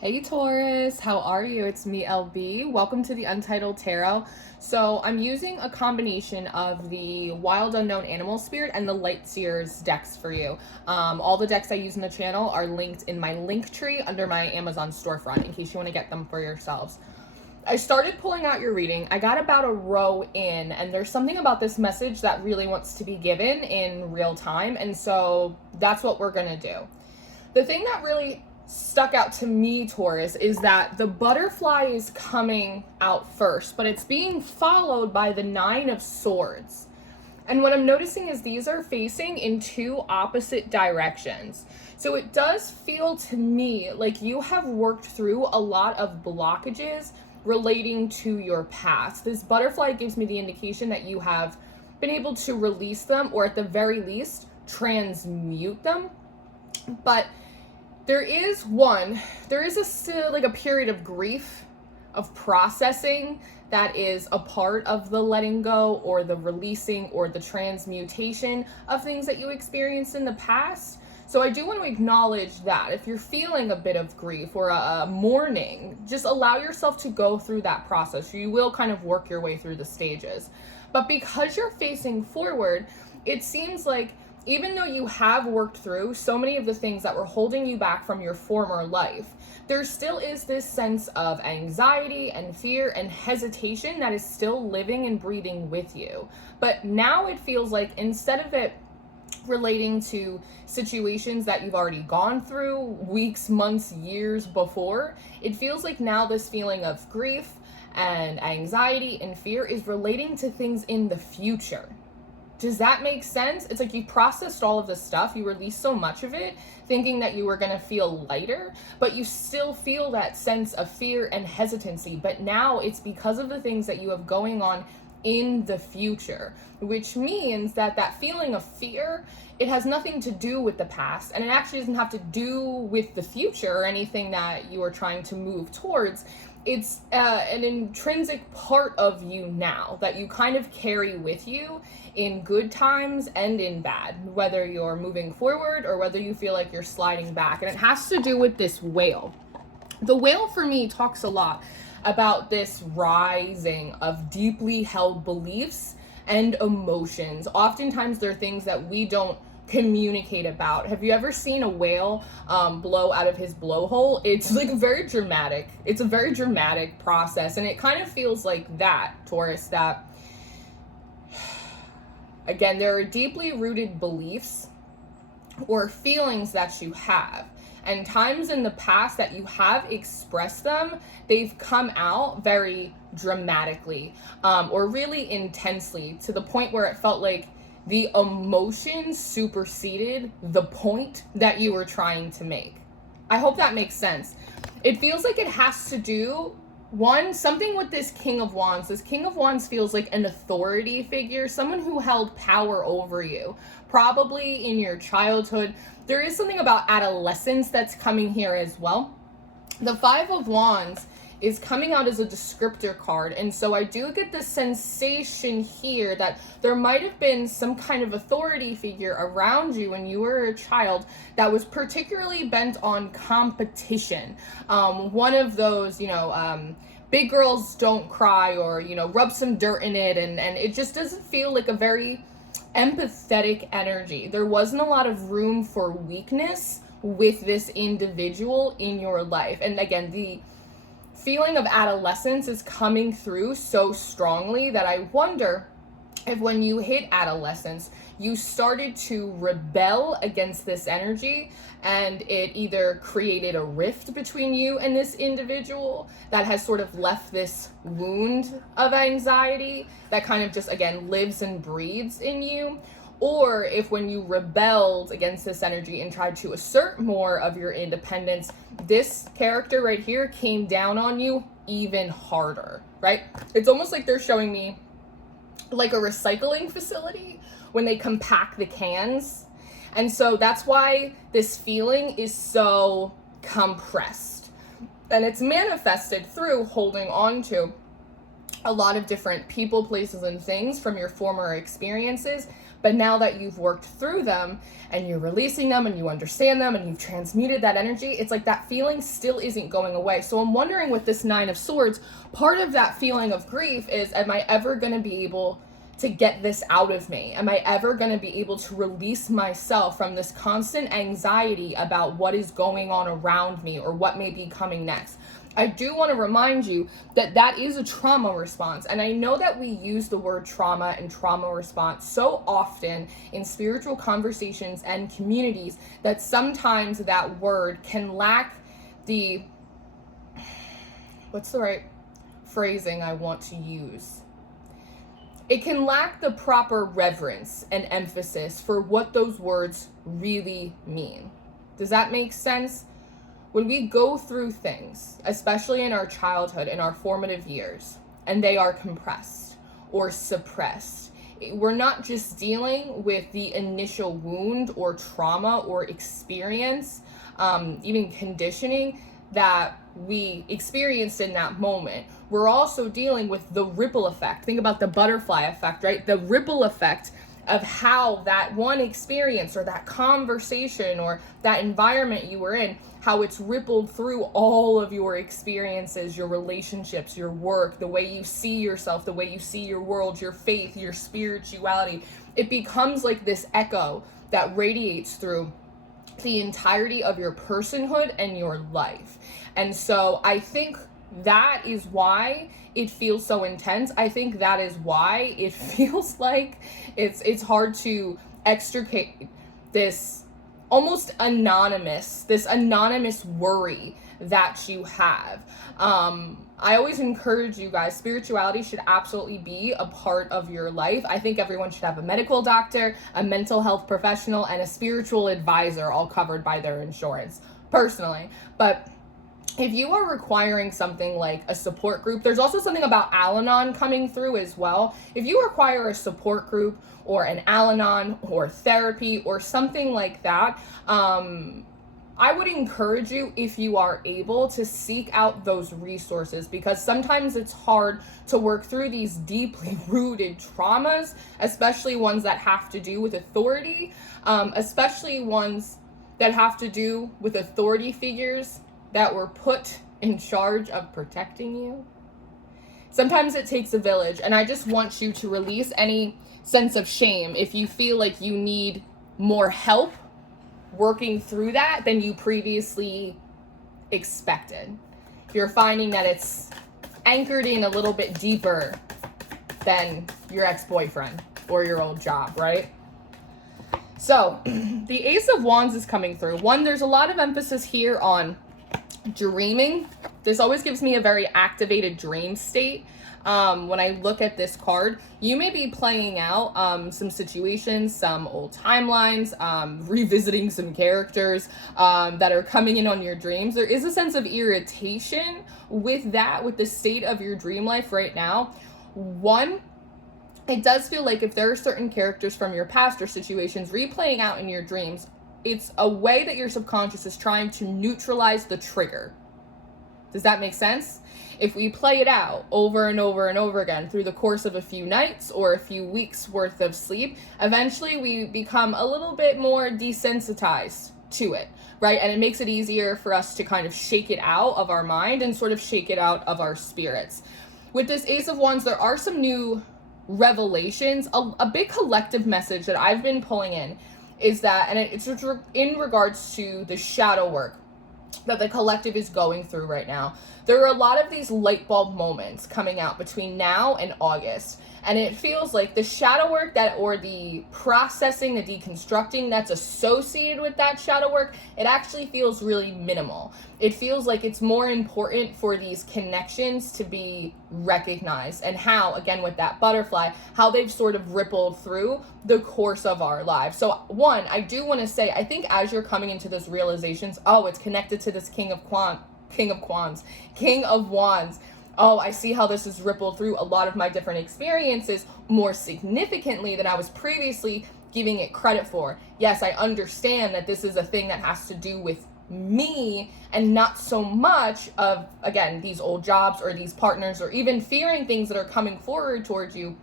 Hey Taurus, how are you? It's me, LB. Welcome to the Untitled Tarot. So I'm using a combination of the Wild Unknown Animal Spirit and the Light Seers decks for you. All the decks I use in the channel are linked in my link tree under my Amazon storefront in case you want to get them for yourselves. I started pulling out your reading. I got about a row in, and there's something about this message that really wants to be given in real time, and so that's what we're going to do. The thing that really stuck out to me, Taurus, is that the butterfly is coming out first, but it's being followed by the Nine of Swords. And what I'm noticing is these are facing in two opposite directions. So it does feel to me like you have worked through a lot of blockages relating to your past. This butterfly gives me the indication that you have been able to release them, or at the very least, transmute them. But there is a period of grief, of processing, that is a part of the letting go or the releasing or the transmutation of things that you experienced in the past. So I do want to acknowledge that if you're feeling a bit of grief or a mourning, just allow yourself to go through that process. You will kind of work your way through the stages. But because you're facing forward, it seems like even though you have worked through so many of the things that were holding you back from your former life, there still is this sense of anxiety and fear and hesitation that is still living and breathing with you. But now it feels like instead of it relating to situations that you've already gone through weeks, months, years before, it feels like now this feeling of grief and anxiety and fear is relating to things in the future. Does that make sense? It's like you processed all of this stuff, you released so much of it, thinking that you were going to feel lighter, but you still feel that sense of fear and hesitancy. But now it's because of the things that you have going on in the future, which means that that feeling of fear, it has nothing to do with the past, and it actually doesn't have to do with the future or anything that you are trying to move towards. It's an intrinsic part of you now that you kind of carry with you in good times and in bad, whether you're moving forward or whether you feel like you're sliding back. And it has to do with this whale. The whale for me talks a lot about this rising of deeply held beliefs and emotions. Oftentimes they're things that we don't communicate about. Have you ever seen a whale blow out of his blowhole? It's like very dramatic. It's a very dramatic process, and it kind of feels like that, Taurus, that again, there are deeply rooted beliefs or feelings that you have, and times in the past that you have expressed them, they've come out very dramatically or really intensely, to the point where it felt like the emotion superseded the point that you were trying to make. I hope that makes sense. It feels like it has to do, something with this King of Wands. This King of Wands feels like an authority figure, someone who held power over you, probably in your childhood. There is something about adolescence that's coming here as well. The Five of Wands is coming out as a descriptor card, and so I do get the sensation here that there might have been some kind of authority figure around you when you were a child that was particularly bent on competition. One of those, big girls don't cry, or, rub some dirt in it, and it just doesn't feel like a very empathetic energy. There wasn't a lot of room for weakness with this individual in your life. And again, the feeling of adolescence is coming through so strongly that I wonder if when you hit adolescence, you started to rebel against this energy, and it either created a rift between you and this individual that has sort of left this wound of anxiety that kind of just, again, lives and breathes in you. Or if when you rebelled against this energy and tried to assert more of your independence, this character right here came down on you even harder, right? It's almost like they're showing me like a recycling facility when they compact the cans. And so that's why this feeling is so compressed. And it's manifested through holding on to a lot of different people, places, and things from your former experiences, But now that you've worked through them and you're releasing them and you understand them and you've transmuted that energy, it's like that feeling still isn't going away. So I'm wondering with this Nine of Swords, part of that feeling of grief is, am I ever going to be able to get this out of me? Am I ever going to be able to release myself from this constant anxiety about what is going on around me or what may be coming next? I do want to remind you that that is a trauma response. And I know that we use the word trauma and trauma response so often in spiritual conversations and communities that sometimes that word can lack the, what's the right phrasing I want to use? It can lack the proper reverence and emphasis for what those words really mean. Does that make sense? When we go through things, especially in our childhood, in our formative years, and they are compressed or suppressed, we're not just dealing with the initial wound or trauma or experience, even conditioning that we experienced in that moment. We're also dealing with the ripple effect. Think about the butterfly effect, right? The ripple effect of how that one experience or that conversation or that environment you were in, how it's rippled through all of your experiences, your relationships, your work, the way you see yourself, the way you see your world, your faith, your spirituality. It becomes like this echo that radiates through the entirety of your personhood and your life. And so I think that is why it feels so intense. I think that is why it feels like it's hard to extricate this almost anonymous worry that you have. I always encourage you guys, spirituality should absolutely be a part of your life. I think everyone should have a medical doctor, a mental health professional, and a spiritual advisor all covered by their insurance, personally. But if you are requiring something like a support group, there's also something about Al-Anon coming through as well. If you require a support group or an Al-Anon or therapy or something like that, I would encourage you, if you are able, to seek out those resources, because sometimes it's hard to work through these deeply rooted traumas, especially ones that have to do with authority, especially ones that have to do with authority figures that were put in charge of protecting you. Sometimes it takes a village, and I just want you to release any sense of shame if you feel like you need more help working through that than you previously expected. You're finding that it's anchored in a little bit deeper than your ex-boyfriend or your old job, right? So the Ace of Wands is coming through. One, there's a lot of emphasis here on dreaming. This always gives me a very activated dream state. When I look at this card, you may be playing out some situations, some old timelines, revisiting some characters that are coming in on your dreams. There is a sense of irritation with that, with the state of your dream life right now. One, it does feel like if there are certain characters from your past or situations replaying out in your dreams, it's a way that your subconscious is trying to neutralize the trigger. Does that make sense? If we play it out over and over and over again through the course of a few nights or a few weeks worth of sleep, eventually we become a little bit more desensitized to it, right? And it makes it easier for us to kind of shake it out of our mind and sort of shake it out of our spirits. With this Ace of Wands, there are some new revelations. A big collective message that I've been pulling in is that, and it's in regards to the shadow work that the collective is going through right now. There are a lot of these light bulb moments coming out between now and August. And it feels like the shadow work that, or the processing, the deconstructing that's associated with that shadow work, it actually feels really minimal. It feels like it's more important for these connections to be recognized, and how, again, with that butterfly, how they've sort of rippled through the course of our lives. So one, I do want to say, I think as you're coming into this realizations, oh, it's connected to this King of Wands. Oh, I see how this has rippled through a lot of my different experiences more significantly than I was previously giving it credit for. Yes, I understand that this is a thing that has to do with me and not so much of, again, these old jobs or these partners or even fearing things that are coming forward towards you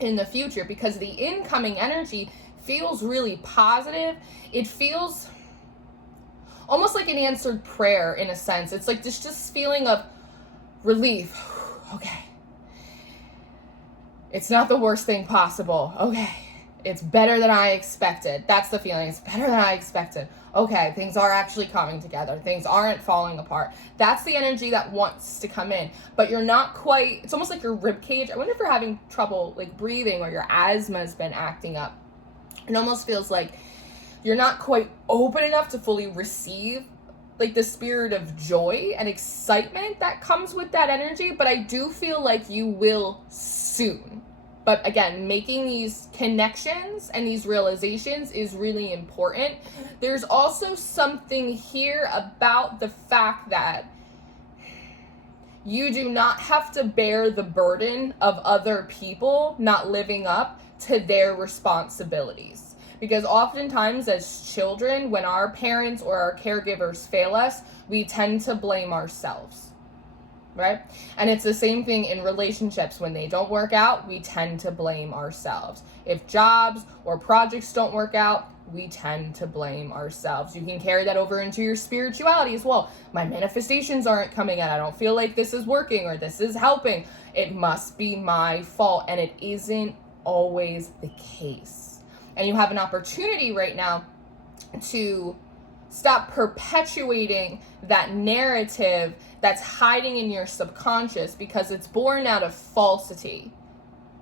in the future, because the incoming energy feels really positive. It feels almost like an answered prayer in a sense. It's like this just feeling of relief. Okay. It's not the worst thing possible. Okay. It's better than I expected. That's the feeling. It's better than I expected. Okay, things are actually coming together. Things aren't falling apart. That's the energy that wants to come in. But you're not quite, it's almost like your rib cage. I wonder if you're having trouble like breathing, or your asthma's been acting up. It almost feels like you're not quite open enough to fully receive like the spirit of joy and excitement that comes with that energy. But I do feel like you will soon. But again, making these connections and these realizations is really important. There's also something here about the fact that you do not have to bear the burden of other people not living up to their responsibilities. Because oftentimes as children, when our parents or our caregivers fail us, we tend to blame ourselves. Right? And it's the same thing in relationships. When they don't work out, we tend to blame ourselves. If jobs or projects don't work out, we tend to blame ourselves. You can carry that over into your spirituality as well. My manifestations aren't coming in. I don't feel like this is working or this is helping. It must be my fault. And it isn't always the case. And you have an opportunity right now to stop perpetuating that narrative that's hiding in your subconscious, because it's born out of falsity.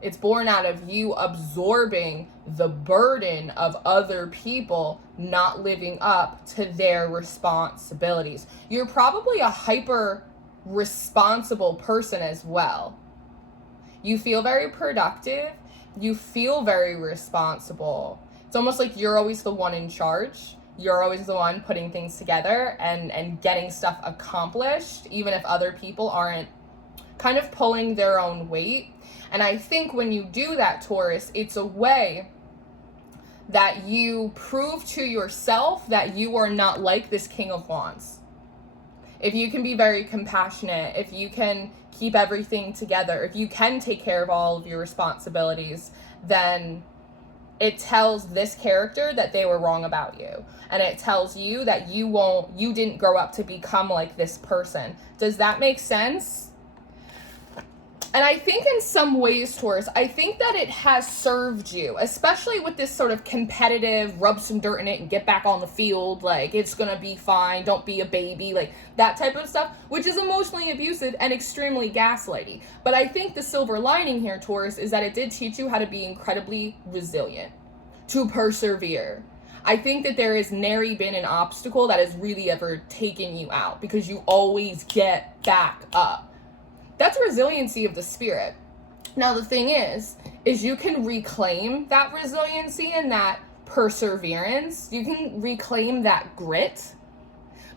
It's born out of you absorbing the burden of other people not living up to their responsibilities. You're probably a hyper responsible person as well. You feel very productive. You feel very responsible. It's almost like you're always the one in charge. You're always the one putting things together and getting stuff accomplished, even if other people aren't kind of pulling their own weight. And I think when you do that, Taurus, it's a way that you prove to yourself that you are not like this King of Wands. If you can be very compassionate, if you can keep everything together, if you can take care of all of your responsibilities, then it tells this character that they were wrong about you. And it tells you that you didn't grow up to become like this person. Does that make sense? And I think in some ways, Taurus, I think that it has served you, especially with this sort of competitive, rub some dirt in it and get back on the field, like it's gonna be fine, don't be a baby, like that type of stuff, which is emotionally abusive and extremely gaslighty. But I think the silver lining here, Taurus, is that it did teach you how to be incredibly resilient, to persevere. I think that there has nary been an obstacle that has really ever taken you out, because you always get back up. That's resiliency of the spirit. Now, the thing is you can reclaim that resiliency and that perseverance. You can reclaim that grit,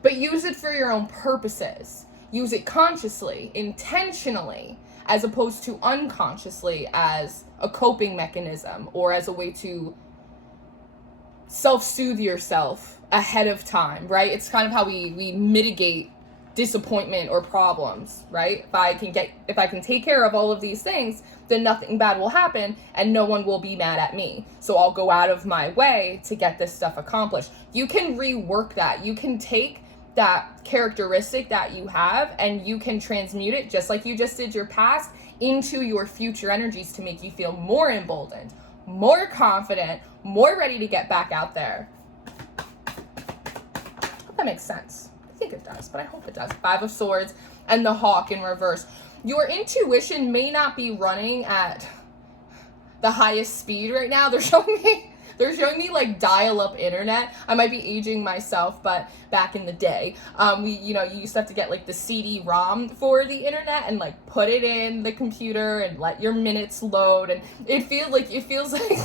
but use it for your own purposes. Use it consciously, intentionally, as opposed to unconsciously as a coping mechanism or as a way to self-soothe yourself ahead of time, right? It's kind of how we mitigate disappointment or problems, right? If I can take care of all of these things, then nothing bad will happen and no one will be mad at me. So I'll go out of my way to get this stuff accomplished. You can rework that. You can take that characteristic that you have and you can transmute it, just like you just did your past, into your future energies to make you feel more emboldened, more confident, more ready to get back out there. That makes sense. I think it does, but I hope it does. 5 of Swords and the Hawk in reverse. Your intuition may not be running at the highest speed right now. They're showing me like dial-up internet. I might be aging myself, but back in the day, you used to have to get like the CD-ROM for the internet and like put it in the computer and let your minutes load, and it feels like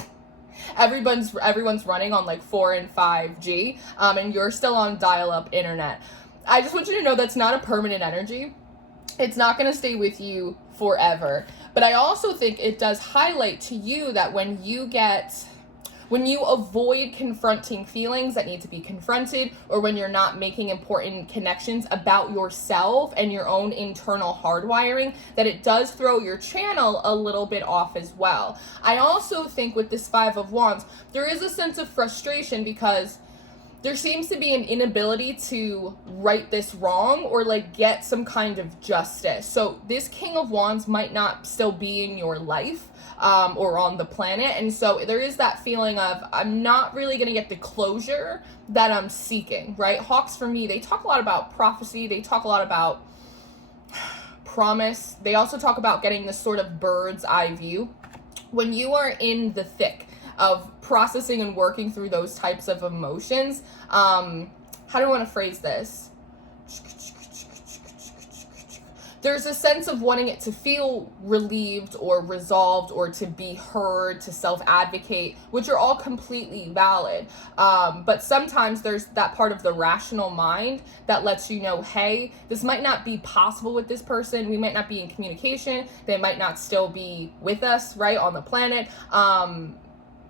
everyone's running on like 4 and 5G, and you're still on dial-up internet. I just want you to know that's not a permanent energy. It's not going to stay with you forever. But I also think it does highlight to you that when when you avoid confronting feelings that need to be confronted, or when you're not making important connections about yourself and your own internal hardwiring, that it does throw your channel a little bit off as well. I also think with this Five of Wands, there is a sense of frustration because there seems to be an inability to right this wrong or like get some kind of justice. So this King of Wands might not still be in your life or on the planet. And so there is that feeling of, I'm not really going to get the closure that I'm seeking, right? Hawks, for me, they talk a lot about prophecy. They talk a lot about promise. They also talk about getting this sort of bird's eye view. When you are in the thick of processing and working through those types of emotions, how do I want to phrase this? There's a sense of wanting it to feel relieved or resolved or to be heard, to self-advocate, which are all completely valid. But sometimes there's that part of the rational mind that lets you know, hey, this might not be possible with this person. We might not be in communication. They might not still be with us, right, on the planet.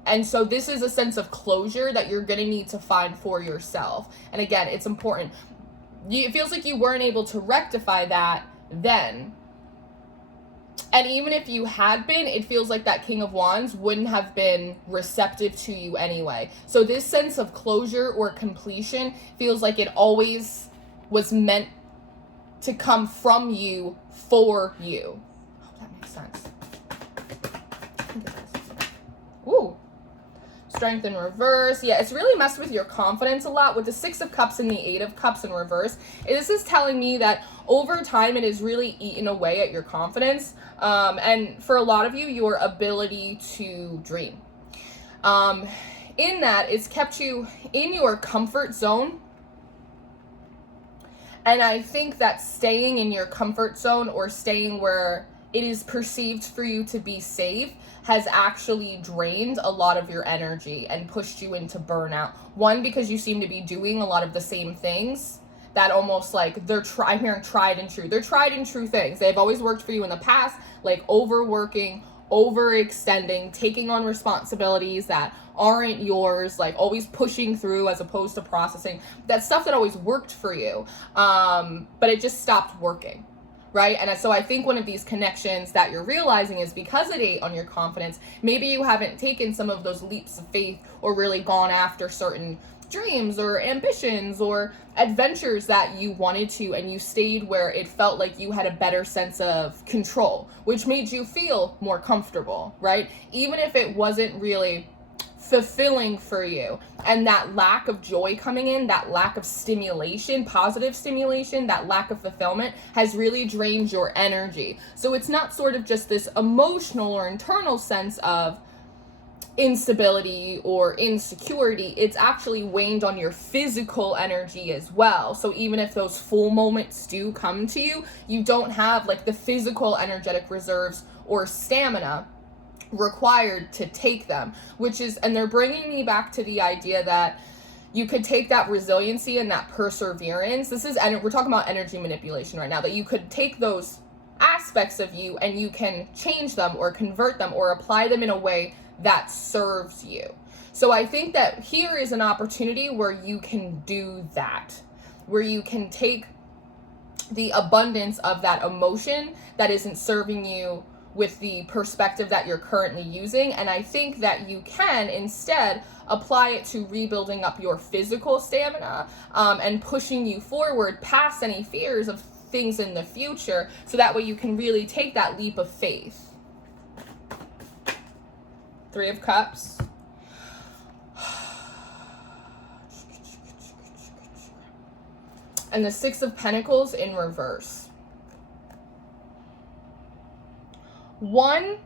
And so this is a sense of closure that you're going to need to find for yourself. And again, it's important. It feels like you weren't able to rectify that then. And even if you had been, it feels like that King of Wands wouldn't have been receptive to you anyway. So this sense of closure or completion feels like it always was meant to come from you for you. I hope that makes sense. Ooh. Strength in reverse. Yeah, it's really messed with your confidence a lot with the Six of Cups and the Eight of Cups in reverse. This is telling me that over time it has really eaten away at your confidence. And for a lot of you, your ability to dream. In that, it's kept you in your comfort zone. And I think that staying in your comfort zone or staying where it is perceived for you to be safe has actually drained a lot of your energy and pushed you into burnout. One, because you seem to be doing a lot of the same things that almost like I'm hearing tried and true. They're tried and true things. They've always worked for you in the past, like overworking, overextending, taking on responsibilities that aren't yours, like always pushing through as opposed to processing. That stuff that always worked for you, but it just stopped working. Right? And so I think one of these connections that you're realizing is because it ate on your confidence, maybe you haven't taken some of those leaps of faith or really gone after certain dreams or ambitions or adventures that you wanted to, and you stayed where it felt like you had a better sense of control, which made you feel more comfortable, right? Even if it wasn't really fulfilling for you. And that lack of joy coming in, that lack of stimulation, positive stimulation, that lack of fulfillment has really drained your energy. So it's not sort of just this emotional or internal sense of instability or insecurity. It's actually waned on your physical energy as well. So even if those full moments do come to you, you don't have like the physical energetic reserves or stamina required to take them, and they're bringing me back to the idea that you could take that resiliency and that perseverance. We're talking about energy manipulation right now, that you could take those aspects of you and you can change them or convert them or apply them in a way that serves you. So I think that here is an opportunity where you can do that, where you can take the abundance of that emotion that isn't serving you with the perspective that you're currently using. And I think that you can instead apply it to rebuilding up your physical stamina and pushing you forward past any fears of things in the future. So that way you can really take that leap of faith. Three of Cups. And the Six of Pentacles in reverse. One,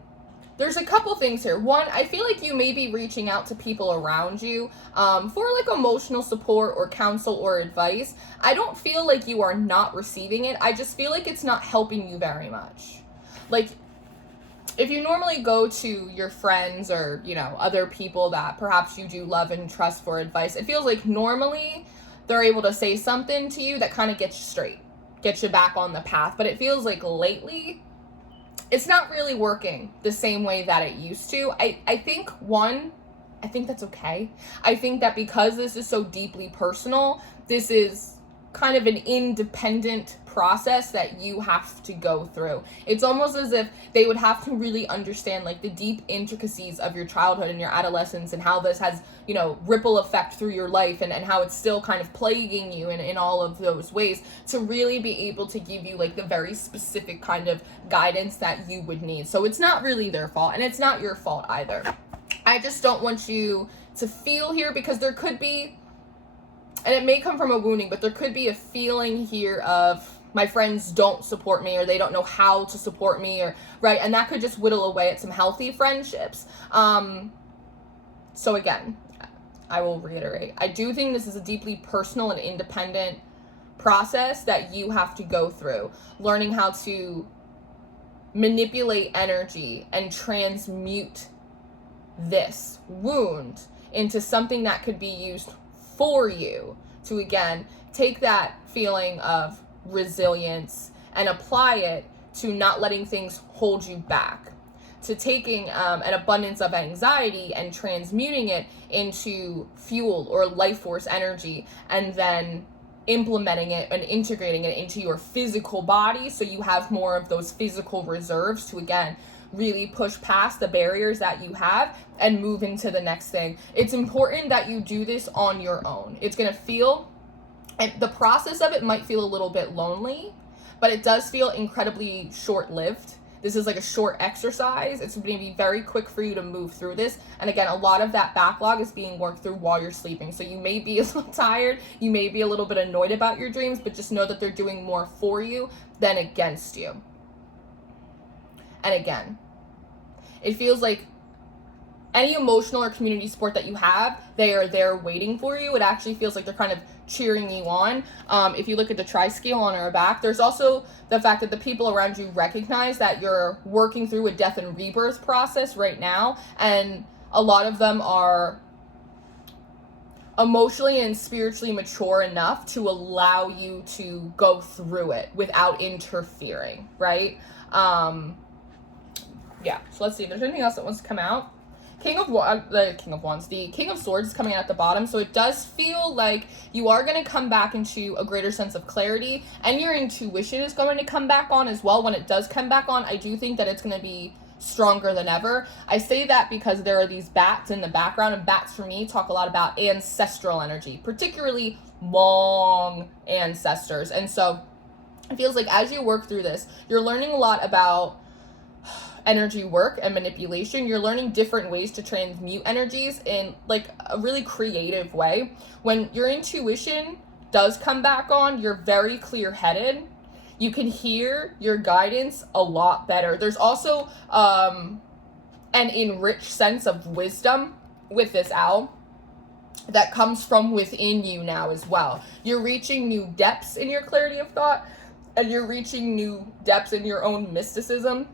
there's a couple things here. One, I feel like you may be reaching out to people around you for like emotional support or counsel or advice. I don't feel like you are not receiving it. I just feel like it's not helping you very much. Like, if you normally go to your friends or, other people that perhaps you do love and trust for advice, it feels like normally they're able to say something to you that kind of gets you straight, gets you back on the path. But it feels like lately, it's not really working the same way that it used to. I think I think that's okay. I think that because this is so deeply personal, this is kind of an independent process that you have to go through. It's almost as if they would have to really understand like the deep intricacies of your childhood and your adolescence and how this has, you know, ripple effect through your life and how it's still kind of plaguing you in all of those ways to really be able to give you like the very specific kind of guidance that you would need. So it's not really their fault and it's not your fault either. I just don't want you to feel here because there could be, and it may come from a wounding, but there could be a feeling here of my friends don't support me or they don't know how to support me or right. And that could just whittle away at some healthy friendships. So again, I will reiterate, I do think this is a deeply personal and independent process that you have to go through, learning how to manipulate energy and transmute this wound into something that could be used for you to, again, take that feeling of resilience and apply it to not letting things hold you back, to taking an abundance of anxiety and transmuting it into fuel or life force energy, and then implementing it and integrating it into your physical body so you have more of those physical reserves to, again, really push past the barriers that you have and move into the next thing. It's important that you do this on your own. It's going to feel, and the process of it might feel a little bit lonely, but it does feel incredibly short-lived. This is like a short exercise. It's going to be very quick for you to move through this. And again, a lot of that backlog is being worked through while you're sleeping. So you may be a little tired, you may be a little bit annoyed about your dreams, but just know that they're doing more for you than against you. And again, it feels like any emotional or community support that you have, they are there waiting for you. It actually feels like they're kind of cheering you on. If you look at the tri-scale on our back, there's also the fact that the people around you recognize that you're working through a death and rebirth process right now. And a lot of them are emotionally and spiritually mature enough to allow you to go through it without interfering, right? Yeah, so let's see if there's anything else that wants to come out. The King of Swords is coming out at the bottom, so it does feel like you are going to come back into a greater sense of clarity, and your intuition is going to come back on as well. When it does come back on, I do think that it's going to be stronger than ever. I say that because there are these bats in the background, and bats for me talk a lot about ancestral energy, particularly long ancestors. And so it feels like as you work through this, you're learning a lot about energy work and manipulation. You're learning different ways to transmute energies in like a really creative way. When your intuition does come back on, you're very clear-headed. You can hear your guidance a lot better. There's also an enriched sense of wisdom with this owl that comes from within you now as well. You're reaching new depths in your clarity of thought, and you're reaching new depths in your own mysticism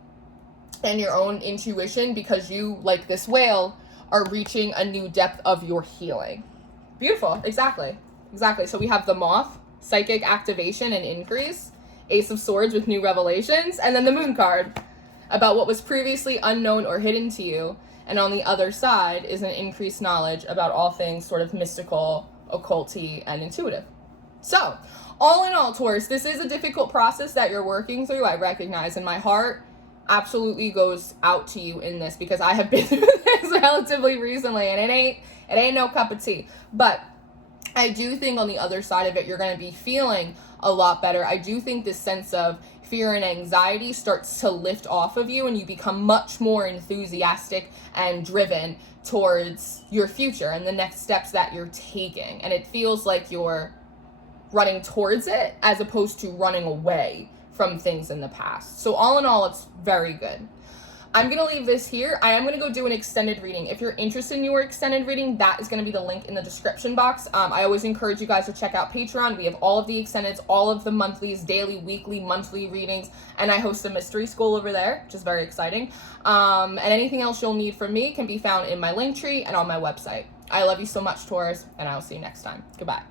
and your own intuition, because you, like this whale, are reaching a new depth of your healing. Beautiful. Exactly. So we have the Moth, psychic activation and increase, Ace of Swords with new revelations, and then the Moon card about what was previously unknown or hidden to you. And on the other side is an increased knowledge about all things sort of mystical, occulty, and intuitive. So all in all, Taurus, this is a difficult process that you're working through. I recognize, in my heart absolutely goes out to you in this, because I have been through this relatively recently, and it ain't no cup of tea. But I do think on the other side of it, you're going to be feeling a lot better. I do think this sense of fear and anxiety starts to lift off of you, and you become much more enthusiastic and driven towards your future and the next steps that you're taking. And it feels like you're running towards it as opposed to running away from things in the past. So all in all, it's very good. I'm going to leave this here. I am going to go do an extended reading. If you're interested in your extended reading, that is going to be the link in the description box. I always encourage you guys to check out Patreon. We have all of the extendeds, all of the monthlies, daily, weekly, monthly readings, and I host a mystery school over there, which is very exciting. And anything else you'll need from me can be found in my link tree and on my website. I love you so much, Taurus, and I will see you next time. Goodbye.